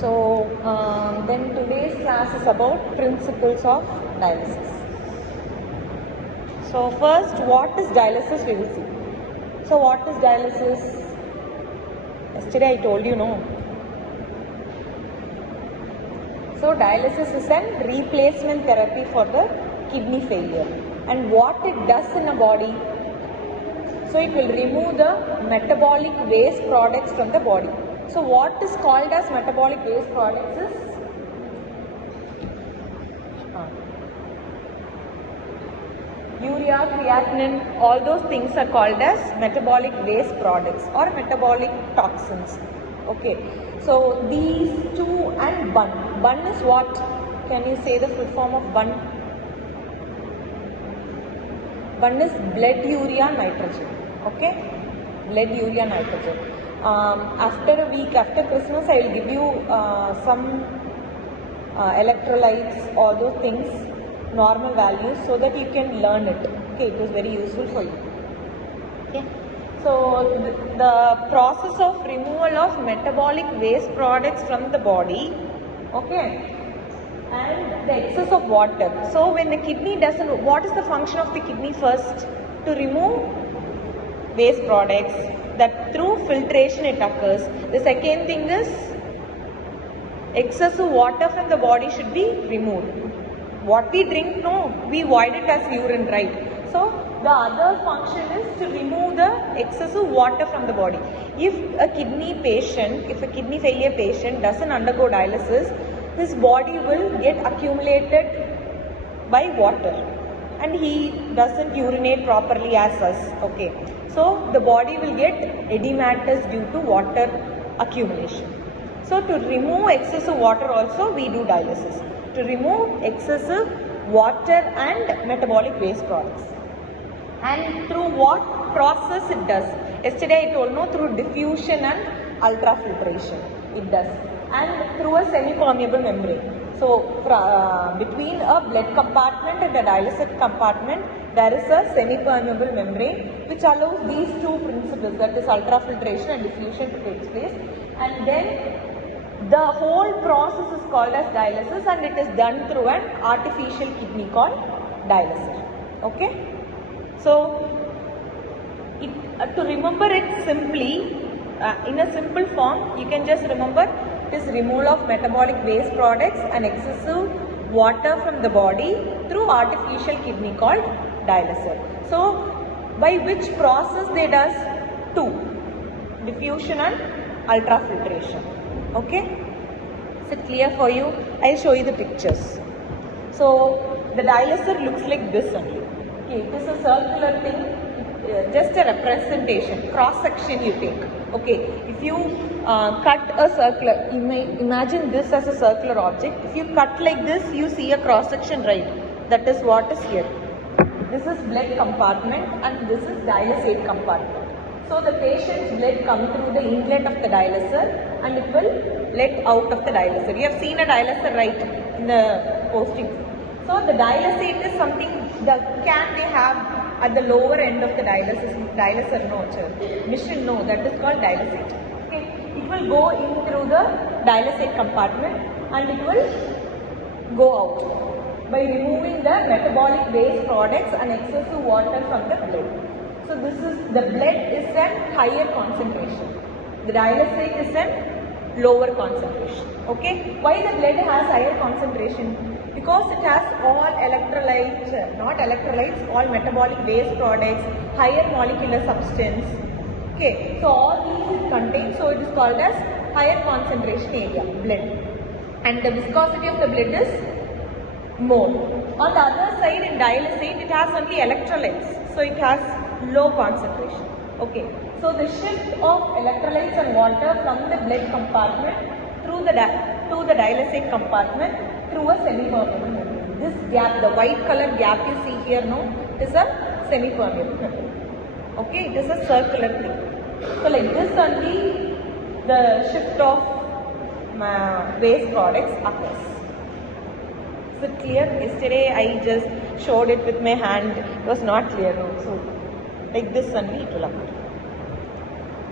Then today's class is about principles of dialysis. So first, what is dialysis we will see. So what is dialysis? Yesterday I told you, no? So dialysis is a replacement therapy for the kidney failure. And what it does in a body, so it will remove the metabolic waste products from the body. So what is called as metabolic waste products is urea, creatinine, all those things are called as metabolic waste products or metabolic toxins. Okay, so these two and bun. Bun is what? Can you say the full form of bun? Bun is blood urea nitrogen. Okay, blood urea nitrogen. After a week, after Christmas, I will give you some electrolytes, all those things, normal values, so that you can learn it. Okay, it was very useful for you. Okay, so the process of removal of metabolic waste products from the body, okay, and the excess of water. So when the kidney doesn't, what is the function of the kidney first? To remove waste products, that through filtration it occurs. The second thing is excessive water from the body should be removed. What we drink, no, we void it as urine, right? So the other function is to remove the excessive water from the body. If a kidney patient, if a kidney failure patient doesn't undergo dialysis, his body will get accumulated by water and he doesn't urinate properly as us. Okay, so the body will get edematous due to water accumulation. So to remove excessive water also we do dialysis. To remove excessive water and metabolic waste products. And through what process it does? Yesterday I told, no, through diffusion and ultrafiltration it does. And through a semi-permeable membrane. So between a blood compartment and a dialysis compartment, there is a semi-permeable membrane which allows these two principles, that is ultrafiltration and diffusion, to take place. And then the whole process is called as dialysis, and it is done through an artificial kidney called dialysis. Okay? So to remember it simply, in a simple form, you can just remember it is removal of metabolic waste products and excessive water from the body through artificial kidney called dialysis. So by which process they does? Two, diffusion and ultrafiltration. Okay, is it clear for you? I'll show you the pictures. So the dialyzer looks like this only. Okay, it is a circular thing, just a representation, cross section you take. Okay, if you cut a circular, imagine this as a circular object. If you cut like this, you see a cross section, right? That is what is here. This is blood compartment and this is dialysate compartment. So the patient's blood comes through the inlet of the dialyzer and it will let out of the dialyzer. You have seen a dialyzer, right, in the postings. So the dialysate is something, the can they have at the lower end of the dialyzer, machine, no, that is called dialysate. Okay, it will go in through the dialysate compartment and it will go out by removing the metabolic waste products and excessive water from the blood. So this is, the blood is at higher concentration, the dialysate is at lower concentration. Okay, why the blood has higher concentration? Because it has all electrolytes, not electrolytes, all metabolic waste products, higher molecular substance. Okay, so all these it contains, so it is called as higher concentration area, blood. And the viscosity of the blood is more. On the other side, in dialysate, it has only electrolytes, so it has low concentration. Okay, so the shift of electrolytes and water from the blood compartment through to the dialysate compartment through a semi-permeable membrane. This gap, the white color gap you see here, no, is a semi-permeable membrane. Okay, it is a circular thing. So like this only the shift of waste products occurs. Is it clear? Yesterday I just showed it with my hand. It was not clear. No? So like this only it will occur.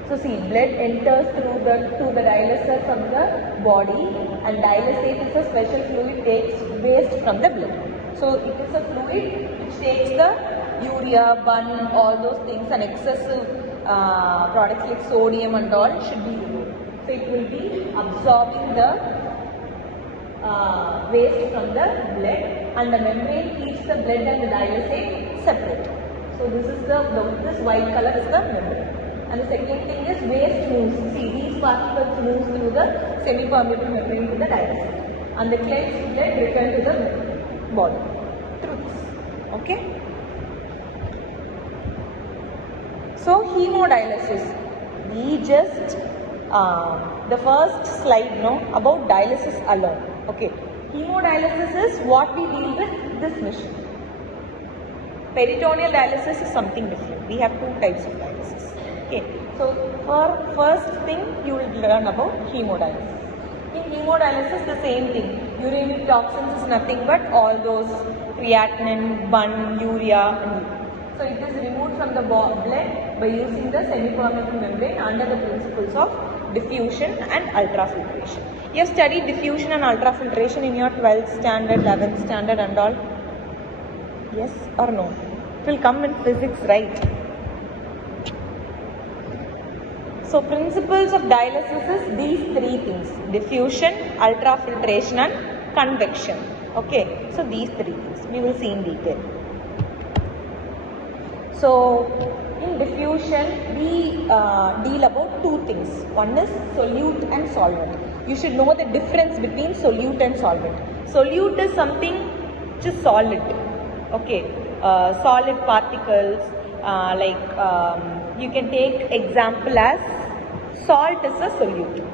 So see, blood enters through to the dialysis of the body, and dialysate is a special fluid takes waste from the blood. So it is a fluid which takes the urea, bun, all those things, and excessive products like sodium and all should be removed. So it will be absorbing the waste from the blood, and the membrane keeps the blood and the dialysate separate. So this is this white color is the membrane. And the second thing is waste moves. See, these particles move through the semi-permeable membrane to the dialysate, and the cleansed blood return to the body through this. Okay. So hemodialysis, we just the first slide about dialysis alone. Okay, hemodialysis is what we deal with this machine. Peritoneal dialysis is something different. We have two types of dialysis. Okay, so for first thing you will learn about hemodialysis. In hemodialysis, the same thing. Uremic toxins is nothing but all those creatinine, bun, urea, and so it is removed from the blood by using the semi-permeable membrane under the principles of diffusion and ultrafiltration. You have studied diffusion and ultrafiltration in your 12th standard, 11th standard and all? Yes or no? It will come in physics, right? So principles of dialysis is these three things: diffusion, ultrafiltration and convection. Okay, so these three things we will see in detail. So in diffusion we deal about two things. One is solute and solvent. You should know the difference between solute and solvent. Solute is something which is solid. Okay, solid particles you can take example as salt is a solute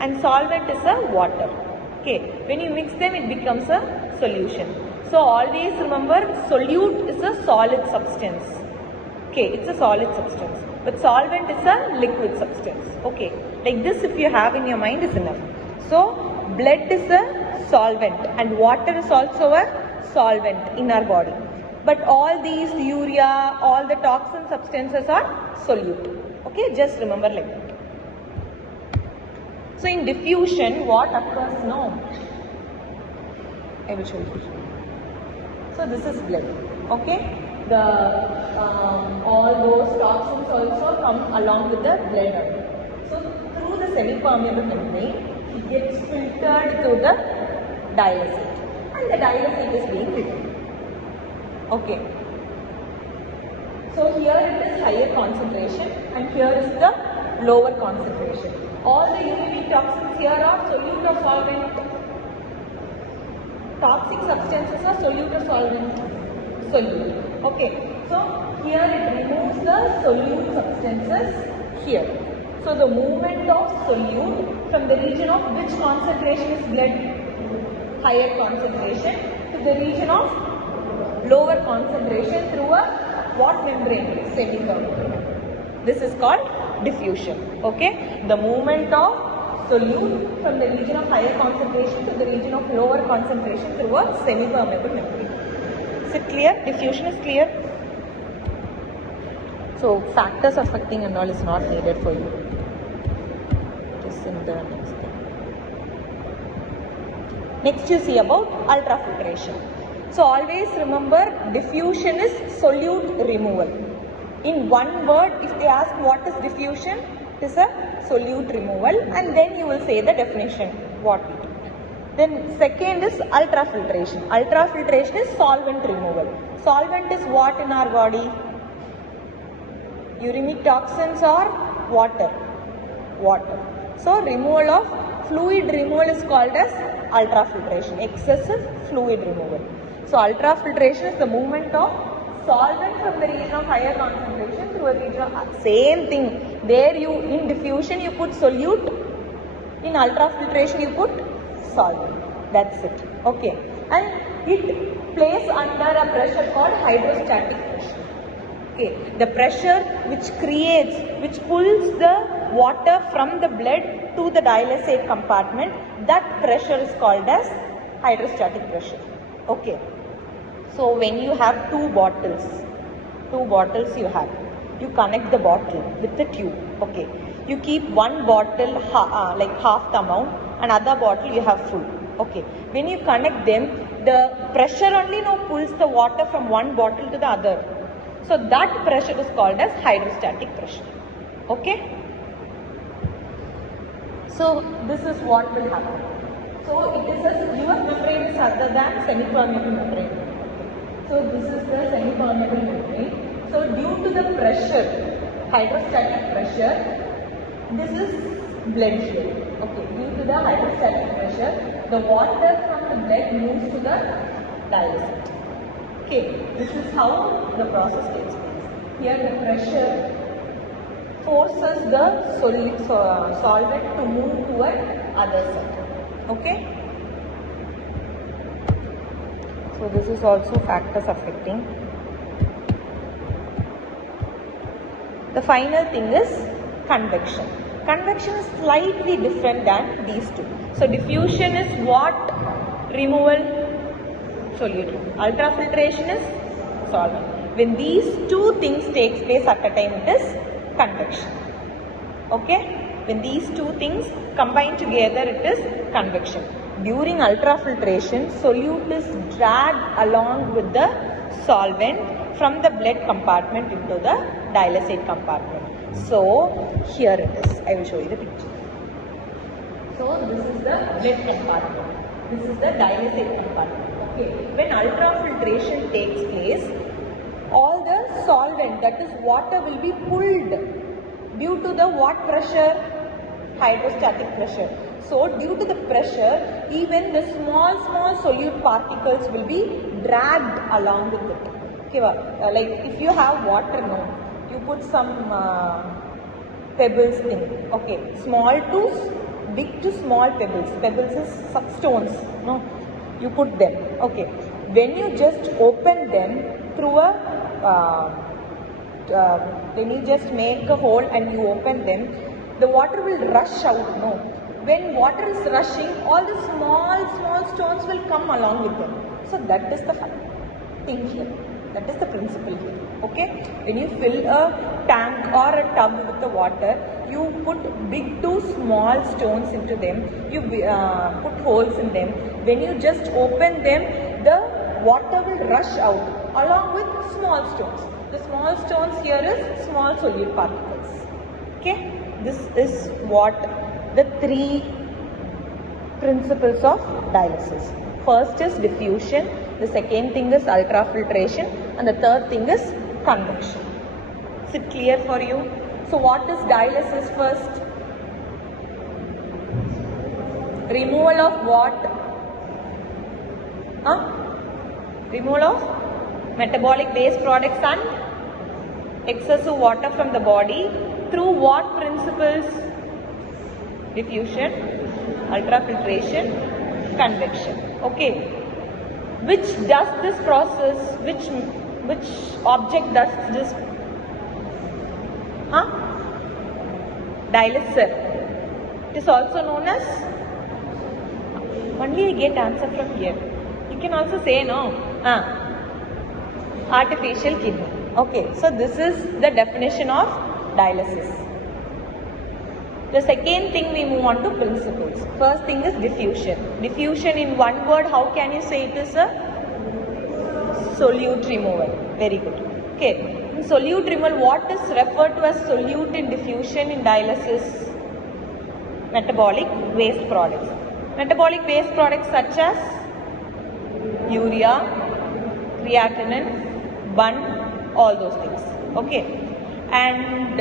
and solvent is a water. Okay, when you mix them it becomes a solution. So always remember, solute is a solid substance. Okay, it's a solid substance, but solvent is a liquid substance. Okay, like this if you have in your mind is enough. So blood is a solvent and water is also a solvent in our body. But all these urea, all the toxin substances are solute. Okay, just remember like that. So in diffusion, what occurs now? I will show you. So this is blood. Okay, the all those toxins also come along with the blood. So through the semi-permeable membrane, it gets filtered through the dialysate, and the dialysate is being filtered. Okay. So here it is higher concentration and here is the lower concentration. All the uremic toxins here are solute or solvent. Toxic substances are solute or solvent. Solute. Okay. So here it removes the solute substances here. So the movement of solute from the region of which concentration is blood? Higher concentration to the region of lower concentration through a what membrane? Semi-permeable. This is called diffusion. Okay, the movement of solute from the region of higher concentration to the region of lower concentration through a semi-permeable membrane. Is it clear? Diffusion is clear. So factors affecting and all is not needed for you. Just in the next thing. Next you see about ultrafiltration. So always remember, diffusion is solute removal. In one word, if they ask what is diffusion, it is a solute removal, and then you will say the definition what we do. Then second is ultrafiltration. Ultrafiltration is solvent removal. Solvent is what in our body? Uremic toxins or water? Water. So removal of fluid removal is called as ultrafiltration, excessive fluid removal. So ultrafiltration is the movement of solvent from the region of higher concentration through a region of same thing. There you in diffusion you put solute, in ultrafiltration you put solvent. That's it. Okay, and it plays under a pressure called hydrostatic pressure. Okay, the pressure which pulls the water from the blood to the dialysate compartment, that pressure is called as hydrostatic pressure. Okay. So when you have two bottles you have, you connect the bottle with the tube. Okay. you keep one bottle like half the amount, another bottle you have full. Okay, when you connect them, the pressure only now pulls the water from one bottle to the other. So that pressure is called as hydrostatic pressure. Okay. So this is what will happen. So it is a your membrane is other than semi-permeable membrane. So this is the semi-permeable membrane. So due to the pressure, hydrostatic pressure, this is blood flow. Okay, due to the hydrostatic pressure, the water from the blood moves to the dialysis. Okay, this is how the process takes place. Here the pressure forces the solvent to move toward other side. Okay. So this is also factors affecting. The final thing is convection. Convection is slightly different than these two. So diffusion is what? Removal, solute. Ultrafiltration is solvent. When these two things takes place at a time, it is convection. Okay? When these two things combine together, it is convection. During ultrafiltration, solute is dragged along with the solvent from the blood compartment into the dialysate compartment. So here it is. I will show you the picture. So this is the blood compartment. This is the dialysate compartment. Okay. When ultrafiltration takes place, all the solvent, that is water, will be pulled due to the what pressure? Hydrostatic pressure. So due to the pressure, even the small solute particles will be dragged along with it. Okay, like if you have water now, you put some pebbles in. Okay, small to big to small pebbles. Pebbles is some stones. No, you put them. Okay, when you just open them through a when you just make a hole and you open them, the water will rush out. No, when water is rushing, all the small stones will come along with them. So that is the thing here. That is the principle here. Okay, when you fill a tank or a tub with the water, you put big to small stones into them. You put holes in them. When you just open them, the water will rush out along with small stones. The small stones here is small solute particles. Okay, this is what the three principles of dialysis. First is diffusion, the second thing is ultrafiltration, and the third thing is convection. Is it clear for you? So what is dialysis first? Removal of what? Removal of metabolic waste products and excessive water from the body through what principles? Diffusion, ultrafiltration, convection. Okay. Which does this process? Which object does this? Dialyzer. It is also known as. Only I get answer from here. You can also say no. Artificial kidney. Okay. So this is the definition of dialysis. The second thing, we move on to principles. First thing is diffusion. Diffusion in one word, how can you say it is a solute removal? Very good. Okay. In solute removal, what is referred to as solute in diffusion in dialysis? Metabolic waste products. Metabolic waste products such as urea, creatinine, bun, all those things. Okay. And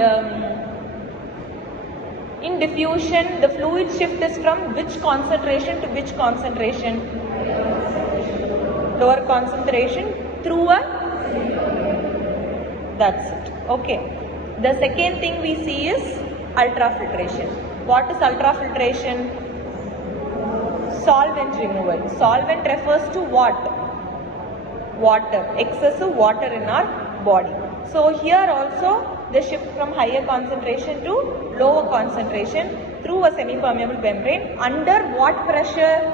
in diffusion, the fluid shift is from which concentration to which concentration? Lower concentration through a. That's it. Okay. The second thing we see is ultrafiltration. What is ultrafiltration? Solvent removal. Solvent refers to what? Water. Excessive water in our body. So here also they shift from higher concentration to lower concentration through a semi-permeable membrane under what pressure?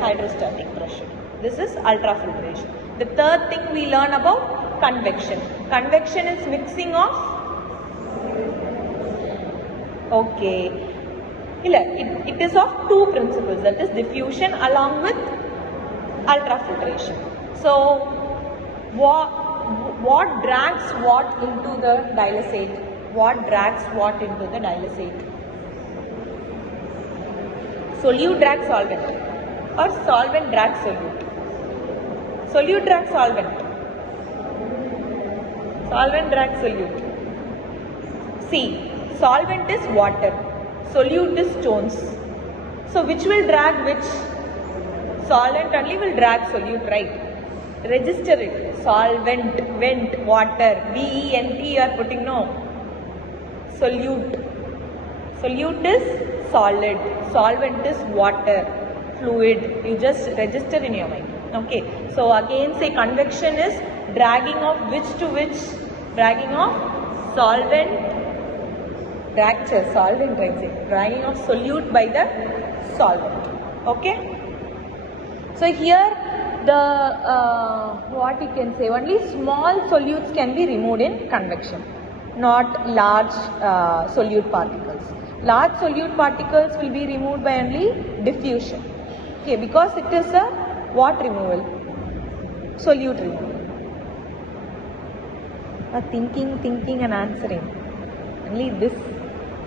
Hydrostatic pressure. This is ultrafiltration. The third thing we learn about convection. Convection is mixing of Okay. It is of two principles, that is diffusion along with ultrafiltration. So, what drags what into the dialysate? What drags what into the dialysate? Solute drags solvent or solvent drags solute? Solute drags solvent. Solvent drags solute. See, solvent is water, solute is stones. So which will drag which? Solvent only will drag solute, right? Register it. Solvent, vent, water, V-E-N-T you are putting, no. Solute. Solute is solid, solvent is water, fluid. You just register in your mind. Okay. So again say convection is dragging of which to which? Dragging of solvent, dragging of solute by the solvent. Okay. So here the what you can say, only small solutes can be removed in convection, not large solute particles. Large solute particles will be removed by only diffusion. Okay, because it is a what removal? Solute removal. Thinking and answering. Only this.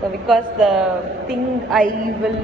So because the thing I will